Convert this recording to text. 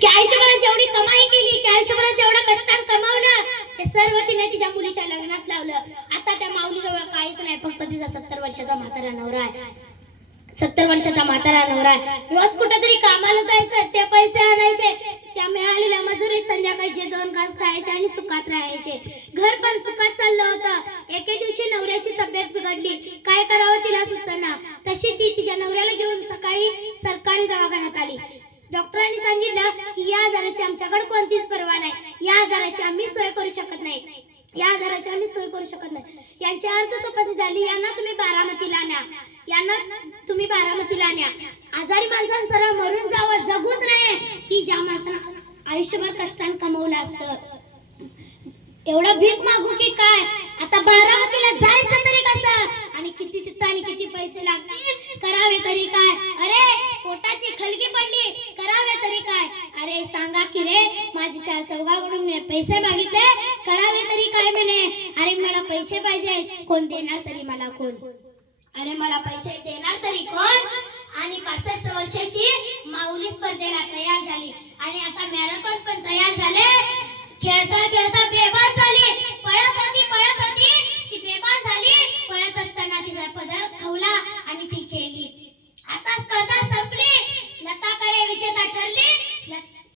की आयुष्यभरात जेवढी कमाई केली, की आयुष्यभरात जेवढं कष्टाने कमावलं, ते सर्व तिने तिच्या मुलीच्या लग्नात लावलं. आता त्या माऊलीजवळ काहीच नाही, फक्त तिचा 70 वर्षाचा म्हातारा नवरा आहे. 70 वर्षाचा म्हातारा नवरा आहे. रोज कुठेतरी कामाला जायचं, ते पैसे आणायचे, त्या मिळालेल्या मजुरीत संध्याकाळचे 2 घास खायचे आणि सुखात राहायचे. घर पण सुखात चाललं होतं. एके दिवशी नवऱ्याची तब्येत बिघडली. काय करावं तिला सुचना. तशी ती तिच्या नवऱ्याला घेऊन सकाळी सरकारी दवाखान्यात आली. डॉक्टरांनी सांगितलं की या आजाराची आमच्याकडे कोणतीच पर्वा नाही, या आजाराची आम्ही सोय करू शकत नाही, या आजाराची आम्ही सोय करू शकत नाही. यांची अर्ध तपासणी झाली. यांना तुम्ही बारामतीला न्या, यांना तुम्ही बारामतीला न्या. आजारी माणसानं सरळ मरून जावं, जगूच नाही की ज्या माणसानं आयुष्यभर कष्टाने कमवलं असतं. एवढं भीक मागू की काय. आता बारामतीला जायचं तरी कसं, आणि किती तिथं आणि किती पैसे लागतील, करावे तरी काय. अरे पोटाची खलगी पडली, करावे तरी काय. अरे सांगा की रे, माझी 4 चौघाकडून पैसे मागितले, करावे तरी काय म्हणे. अरे मला पैसे पाहिजे, कोण देणार तरी मला कोण. अरे मला पैसे देणार तरी कोण. आणि 65 वर्षाची माऊली स्पर्धेला तयार झाली आणि आता मॅरेथॉन पण तयार झाले. खेळता